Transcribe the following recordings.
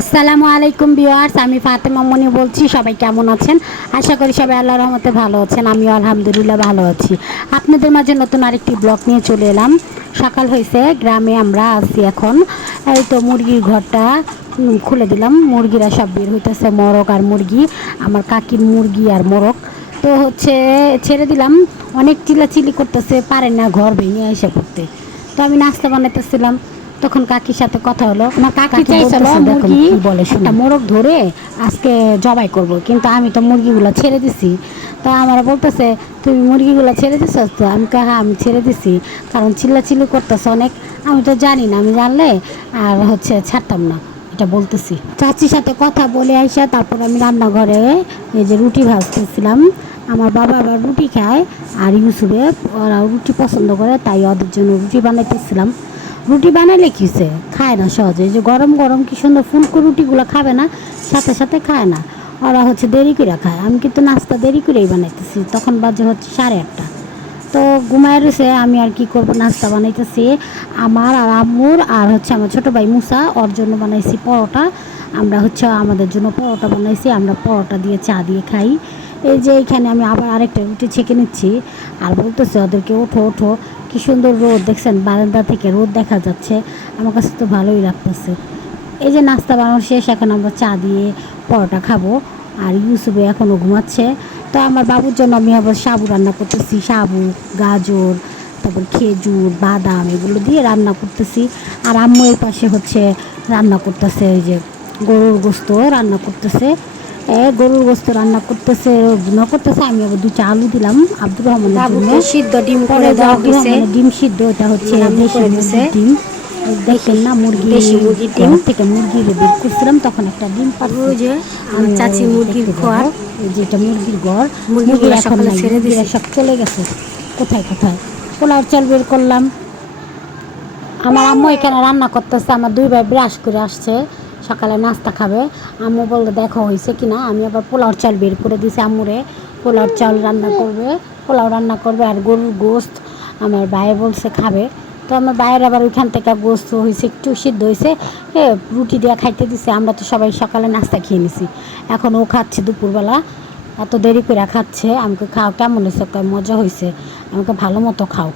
আসসালামু আলাইকুম ভিউয়ার্স, আমি ফাতেমা মনি বলছি, সবাই কেমন আছেন? আশা করি সবাই আল্লাহর রহমতে ভালো আছেন, আমিও আলহামদুলিল্লাহ ভালো আছি। আপনাদের মাঝে নতুন আরেকটি ব্লগ নিয়ে চলে এলাম। সকাল হয়েছে, গ্রামে আমরা আছি এখন। এই তো মুরগির ঘরটা খুলে দিলাম। মুরগিরা সব বের হইতেছে মরক আর মুরগি, আমার কাকির মুরগি আর মরক তো হচ্ছে, ছেড়ে দিলাম। অনেক চিলাচিলি করতেছে, পারে না, ঘর ভেঙে এসে পড়তে। তো আমি নাস্তা বানাইতেছিলাম। তখন কাকির সাথে কথা হলো। আমার কাকি চাইছিল মুরগি বলে একটা মোরগ ধরে আজকে জবাই করব কিন্তু আমি তো মুরগিগুলো ছেড়ে দিছি। তা আমার বলতেছে তুমি মুরগিগুলো ছেড়ে দিছ তো? আমি কা হ্যাঁ আমি ছেড়ে দিছি কারণ চিল্লাচিল্লি করতেছে অনেক। আমি তো জানি না আমি জানলে আর হচ্ছে ছাড়তাম না। এটা বলতেছি। চাচির সাথে কথা বলে আইসা তারপর আমি রান্নাঘরে এই যে রুটি ভাজতেছিলাম। আমার বাবা আবার রুটি খায় আর ইউসুফে ওরা রুটি পছন্দ করে তাই ওদের জন্য রুটি বানাইতেছিলাম। রুটি বানাইলে কিসে খায় না সহজে। যে গরম গরম কি সুন্দর ফুলকো রুটিগুলো খাবে না, সাথে সাথে খায় না। ওরা হচ্ছে দেরি করে খায়। আমি কিন্তু নাস্তা দেরি করেই বানাইতেছি। তখন বাজে হচ্ছে সাড়ে আটটা। তো ঘুমায় রয়েছে, আমি আর কি করব? নাস্তা বানাইতেছি। আমার আর আম্মুর আর হচ্ছে আমার ছোট ভাই মুসা, ওর জন্য বানাইছি পরোটা। আমরা হচ্ছে আমাদের জন্য পরোটা বানাইছি। আমরা পরোটা দিয়ে চা দিয়ে খাই। এই যে এইখানে আমি আবার আরেকটা রুটি ছেঁকে নিচ্ছি। আর বলতেছে ওদেরকে, ওঠো ওঠো, কি সুন্দর রোদ, দেখছেন? বারান্দা থেকে রোদ দেখা যাচ্ছে। আমার কাছে তো ভালোই লাগতেছে। এই যে নাস্তা বানানো শেষ, এখন আমরা চা দিয়ে পরোটা খাব। আর ইউসুফে এখনও ঘুমাচ্ছে। তো আমার বাবুর জন্য আমি আবার সাবু রান্না করতেছি। সাবু, গাজর, তারপর খেজুর, বাদাম, এগুলো দিয়ে রান্না করতেছি। আর আম্মু এর পাশে হচ্ছে রান্না করতেছে, এই যে গরুর গোস্ত রান্না করতেছে। গরুর গোস্ত রান্না করতেছে ভুনা করতেছে আমি আবার দুটো আলু দিলাম আব্দুর রহমানের জন্য। সিদ্ধ ডিম করে দেওয়া হয়েছে ডিম সিদ্ধ এটা হচ্ছে দেশি ডিম। দেখেন না মুরগি দেশি মুরগির ডিম। থেকে মুরগি বের করছিলাম তখন একটা ডিম ওই যে চাচি মুরগির ঘর। এই যে এটা মুরগির ঘর। মুরগির এখন ছেড়ে। মুরগিরা সব চলে গেছে। কোথায় কোথায়? পোলাও চাল বের করলাম। আমার আম্মু এখানে রান্না করতেছে আমার দুই ভাই ব্রাশ করে আসছে। সকালে নাস্তা খাবে। আম্মু বলতে দেখো হয়েছে কিনা? আমি আবার পোলাওর চাল বের করে দিয়েছি আম্মুরে। পোলাওর চাল রান্না করবে, পোলাও রান্না করবে আর গরুর গোস্ত আমার ভাই বলছে খাবে। তো আমার ভাইয়ের আবার ওইখান থেকে গোস্ত হয়েছে একটু সিদ্ধ হয়েছে রুটি দিয়ে খাইতে দিছে। আমরা তো সবাই সকালে নাস্তা খেয়ে নিছি। এখন ও খাচ্ছে দুপুরবেলা। এত দেরি করে খাচ্ছে। আমাকে খাও, কেমন হয়েছে মজা হয়েছে আমাকে ভালো মতো খাও।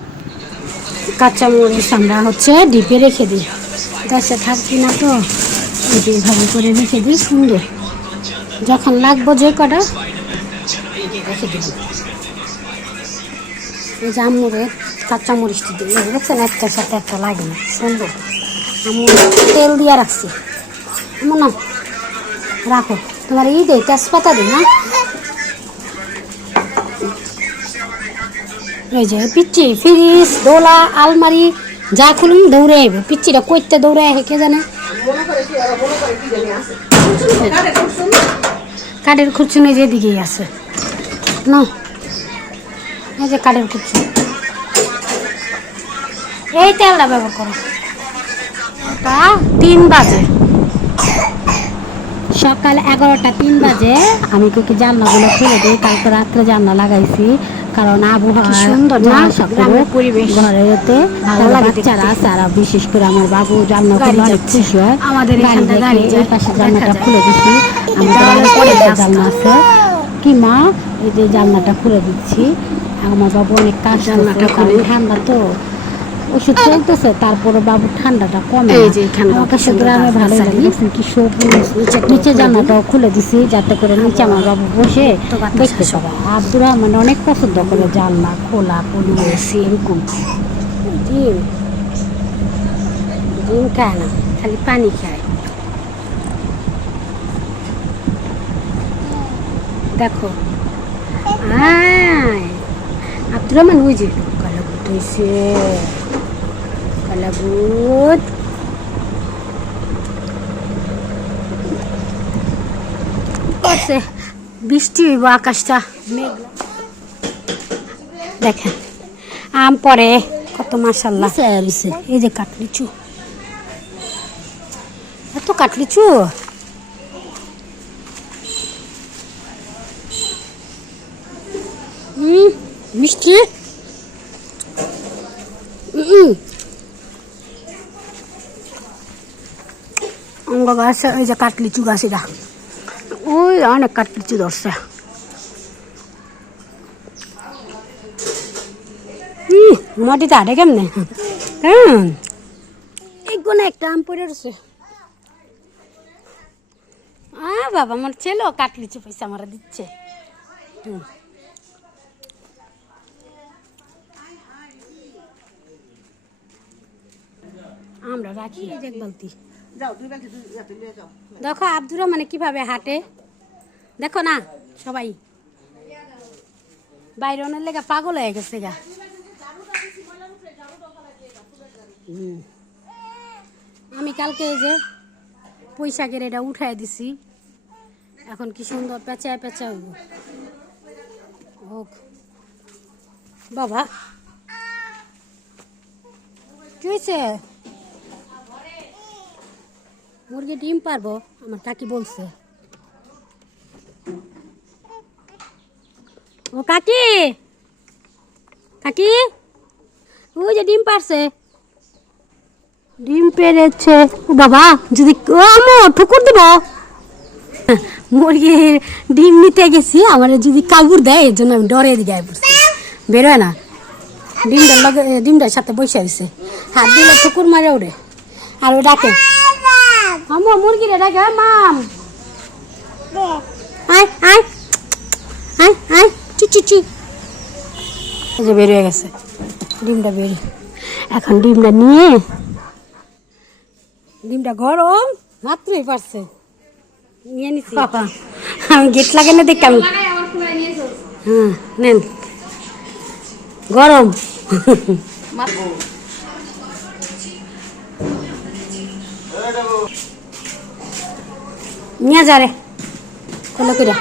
কাঁচা মরিচ আমরা হচ্ছে ডিপে রেখে দিই। গাছে থাকবি না তো। এইভাবে করে রেখে দিই সুন্দর যখন লাগবো যে কটা রেখে দিই এই যে আম্মুরে কাঁচা মরিচটি দিই এই দেখছেন একটার সাথে একটা লাগে না সুন্দর আমি তেল দিয়ে রাখছি। এমন না রাখো। তোমার ই দেয় তেজপাতা দিই না? এই যে পিচ্ছি, ফ্রিজ, দোলা, আলমারি, যা খুলুন দৌড়ে আইব। পিচ্ছিটা কইতে দৌড়ে আহে, কে জানে? কাঠের খুরচুন এই যে দিকেই আছে। না। এই যে কাঠের খুরচুন। এই তেলটা ব্যবহার করো। তিন বাজে। সকাল এগারোটা তিন বাজে। আমি তোকে জানলাগুলো খুলে দিই, কালকে রাত্রে জানলা লাগাইছি। কারণ আবহাওয়া কি সুন্দর না? গ্রামের পরিবেশ। ঘরে ভালো ভালো লাগে বাচ্চারা আছে আর বিশেষ করে আমার বাবু জানলা খুলে অনেক খুশি হয় আমাদের এই পাশে জানলাটা খুলে দিচ্ছি আমাদের অনেক পরে বড় রাস্তা। জানলা আছে কি মা এই যে জানলাটা খুলে দিচ্ছি আমার বাবু অনেক কাজ জানলাটা। খুলে ঠান্ডা তো ওষুধ চলতেছে তারপরে বাবু ঠান্ডাটা কমে এই। যে কাছে গ্রামে ভালো গাছালি। লাগে কি সবুজ নিচে খুলে জানলাটাও খুলে দিছি যাতে করে নিচে আমার বাবু বসে দেখতে। পাবে আব্দুর রহমান অনেক পছন্দ করে জানলা খোলা খুলি এসি এরকম ডিম ডিম খায় না খালি পানি খায় দেখো আব্দুর রহমান ওই যে কালাবুত হয়েছে কালাবুত করছে বৃষ্টি হইব আকাশটা দেখেন আম পরে কত মাসাল্লাহ এই যে কাটলিচু এত কাটলিচু হুম মিষ্টি। হুম ম্যাঙ্গো গাছ ওই যে কাটলিচু গাছ এটা ওই অনেক কাটলিচু ধরছে মাটিতে আটে কেমনে হ্যাঁ এই একটা আম পড়ে রয়েছে আ বাবা আমার ছেলে কাটলিচু পয়সা আমার দিচ্ছে হুম। আমরা রাখি দেখ বালতি দেখো আব্দুর মানে কীভাবে হাঁটে। দেখো না, সবাই। বাইরনের লেগে পাগল হয়ে গেছে গা। আমি কালকে এই যে পয়সা পয়সাকের এটা উঠাই দিছি। এখন কি সুন্দর পেঁচায় পেঁচা হইব। বাবা। কি হয়েছে মুরগি ডিম পারব, আমার কাকি বলছে। ও কাকি! কাকি! ওই যে ডিম পারছে। ডিম পেরেছে। বাবা, যদি আমো, ঠুকুর দিব। মুরগির ডিম নিতে গেছি, আমার যদি কাবুর দেয়, এর জন্য আমি ডরে দিকে পড়ছি। বেরোয় না। ডিমটার লগে ডিমটার সাথে বসে আছে। হাত দিলে ঠুকুর মারে ওরে। আর ও ডাকে আমো মুরগিরে ডাকে "আয় মাম আয় আয় আয় আয় চি চি চি যে বেরিয়ে গেছে। ডিমটা বেরিয়ে এখন ডিমটা নিয়ে ডিমটা গরম মাত্রই পারছে। নিয়ে নিছি। আমি গেট লাগানো দেখি আমি। হ্যাঁ নেন। গরম। নিয়ে যা রে। কোলে করে।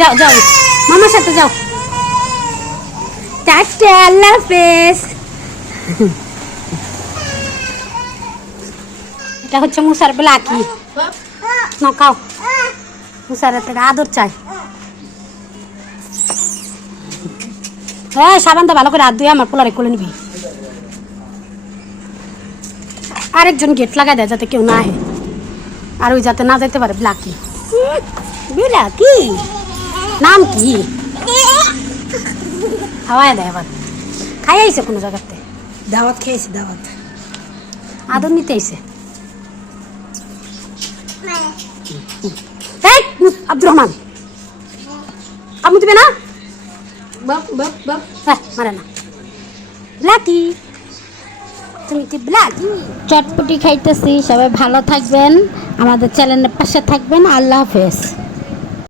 যাও যাও। মামার সাথে যাও। টাটা আল্লাহ হাফেজ। এটা হচ্ছে মুসার ব্লাকি। না খাও। মুসার থেকে আদর চাই। হ্যাঁ সাবানটা ভালো করে হাত ধুয়ে আমার পোলারে কোলে নিবি। আরেকজন গেট লাগাই দেয় যাতে কেউ না আহে। আর ওই যাতে না যেতে পারে ব্লাকি ব্লাকি নাম কি? খাওয়াই দেয় আবার। খাই আইছে কোনো জায়গাতে? দাওয়াত খেয়েছি দাওয়াত। আদর নিতে এই, আব্দুর রহমান। আমু দিবে না? বাপ বাপ বাপ। হ্যাঁ মারে না। ব্লাকি চটপটি খাইতেছি সবাই ভালো থাকবেন আমাদের চ্যানেলের পাশে থাকবেন আল্লাহ হাফেজ।